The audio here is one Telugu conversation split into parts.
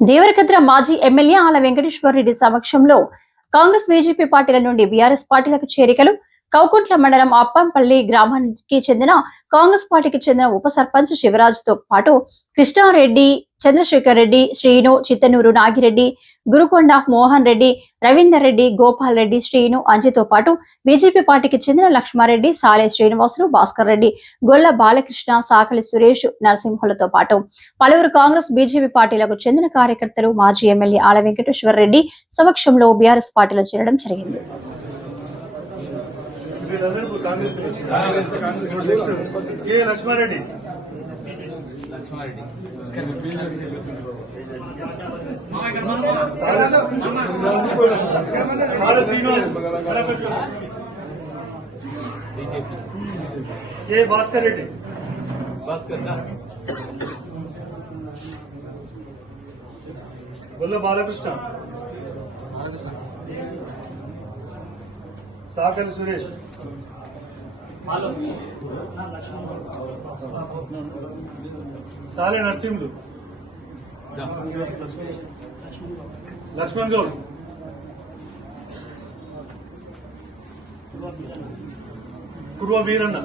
దేవరకద్ర మాజీ ఎమ్మెల్యే ఆల వెంకటేశ్వరరెడ్డి సమక్షంలో కాంగ్రెస్ బీజేపీ పార్టీల నుండి బీఆర్ఎస్ పార్టీలకు చేరికలు. కౌకుంట్ల మండలం అప్పంపల్లి గ్రామానికి చెందిన కాంగ్రెస్ పార్టీకి చెందిన ఉప సర్పంచ్ శివరాజ్తో పాటు కృష్ణారెడ్డి చంద్రశేఖర్ రెడ్డి శ్రీను చిత్తనూరు నాగిరెడ్డి గురుకొండ మోహన్ రెడ్డి రవీందర్ రెడ్డి గోపాల్ రెడ్డి శ్రీను అంజితో పాటు బీజేపీ పార్టీకి చెందిన లక్ష్మారెడ్డి సాలే శ్రీనివాసులు భాస్కర్ రెడ్డి గొల్ల బాలకృష్ణ సాకలి సురేష్ నరసింహులతో పాటు పలువురు కాంగ్రెస్ బీజేపీ పార్టీలకు చెందిన కార్యకర్తలు మాజీ ఎమ్మెల్యే ఆల వెంకటేశ్వర రెడ్డి సమక్షంలో బీఆర్ఎస్ పార్టీలో చేరడం జరిగింది. లక్ష్మారెడ్డి. ఆర్ శ్రీనివాస్ కే భాస్కర్ రెడ్డి గొల్ల బాలకృష్ణ సాకలి సురేష్ సాలే నరసింహుడు. లక్ష్మణ్ గౌడ్. కుర్వ వీరన్న.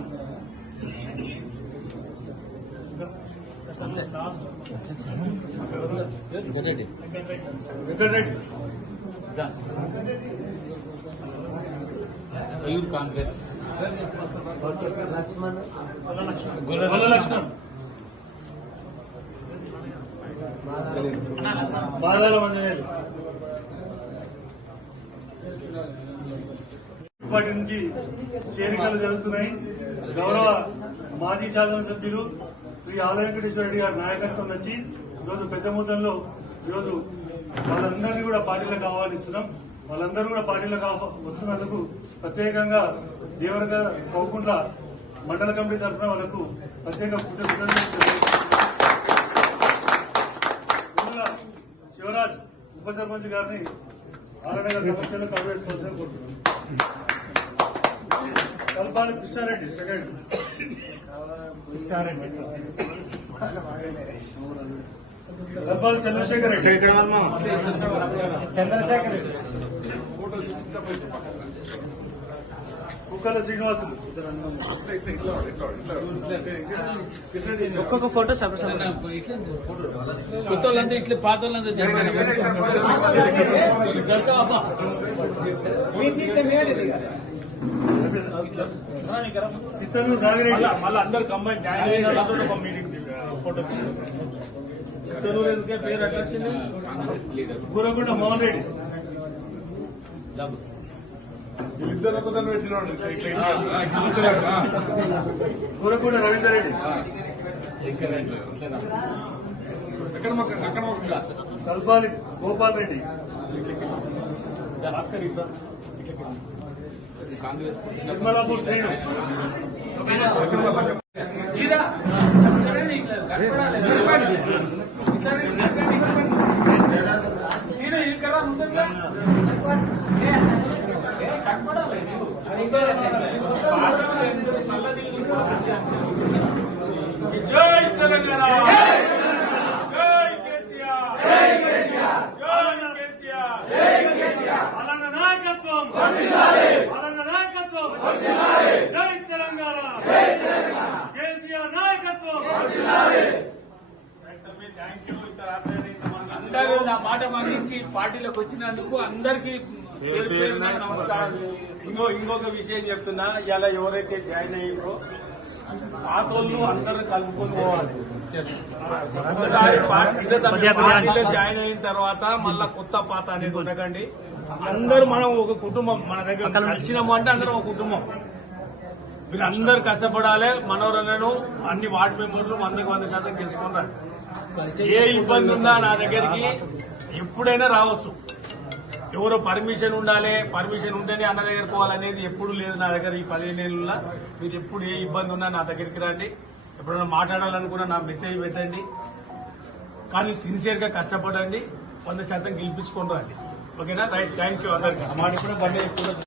వెంకటరెడ్డి. వెంకటరెడ్డి మయూర్ కాంగ్రెస్ ఇప్పటి నుంచి చేరికలు జరుగుతున్నాయి. గౌరవ మాజీ శాసనసభ్యులు శ్రీ ఆల వెంకటేశ్వర రెడ్డి గారి నాయకత్వం నుంచి ఈరోజు పెద్ద మొత్తంలో ఈరోజు వాళ్ళందరినీ కూడా పార్టీలకు ఆహ్వానిస్తున్నాం. వాళ్ళందరూ కూడా పార్టీలకు వస్తున్నందుకు ప్రత్యేకంగా దేవరగా కోకుంట్ల మండల కమిటీ తరఫున వాళ్ళకు ప్రత్యేక శివరాజ్ ఉప సర్పంచ్ గారిని ఆరణ్య సమస్యలు కవరేసుకోవాల్సిన కోరుతున్నాను కల్పాలి కృష్ణారెడ్డి సెకండ్. కృష్ణారెడ్డి. కల్పాలి చంద్రశేఖర్ చంద్రశేఖర్ కుక్కల శ్రీనివాసులు. ఒక్కొక్క ఫోటో సపరేట్ కొత్త వాళ్ళంతా ఇట్లా పాత వాళ్ళంతా నాగిరెడ్డి. మళ్ళీ అందరు కంబైన్ జాయిన్ అయిన ఫోటో చిత్తూరు ఎందుకే పేరు ఎట్లా వచ్చింది? గురగుండ మోహన్ రెడ్డి ఇద్దరు ఒకదాన్ని పెట్టినాడు గురగుండ రవీందర్ రెడ్డి ఎక్కడ మొక్క అక్కడ మొక్క కల్పాలి గోపాల్ రెడ్డి. నిర్మలాపూర్ శ్రీను జై తెలంగాణ! జై కేసీఆర్! జై కేసీఆర్! జై కేసీఆర్! అలన్న నాయకత్వం! అలన్న నాయకత్వం! జై తెలంగాణ! కేసీఆర్ నాయకత్వం! అందరూ నా మాట మన్నించి పార్టీలోకి వచ్చినందుకు అందరికీ ఇంకో ఇంకొక విషయం చెప్తున్నా ఇలా ఎవరైతే జాయిన్ అయ్యారో పాతోళ్ళు అందరూ పార్టీ- పార్టీలో జాయిన్ అయిన తర్వాత మళ్ళా కొత్త పాత అనేది ఉండకండి. అందరూ మనం ఒక కుటుంబం మన దగ్గర వచ్చినాము అంటే అందరం ఒక కుటుంబం. వీళ్ళందరూ కష్టపడాలి మనోరన్నను అన్ని వార్డు మెంబర్లు వందకి వంద శాతం గెలుచుకున్నారు. ఏ ఇబ్బంది ఉన్నా నా దగ్గరికి ఎప్పుడైనా రావచ్చు. ఎవరో పర్మిషన్ ఉండాలి పర్మిషన్ ఉంటేనే అన్న దగ్గర పోవాలనేది ఎప్పుడు లేదు నా దగ్గర ఈ పదిహేను ఏళ్ళ మీరు ఎప్పుడు ఏ ఇబ్బంది ఉన్నా నా దగ్గరికి రండి. ఎప్పుడైనా మాట్లాడాలనుకున్నా నా మెసేజ్ పెట్టండి. కానీ సిన్సియర్గా కష్టపడండి. వంద శాతం గెలిపించుకొని రండి. ఓకేనా? రైట్ థ్యాంక్ యూ అందరికీ. మాట కూడా బండి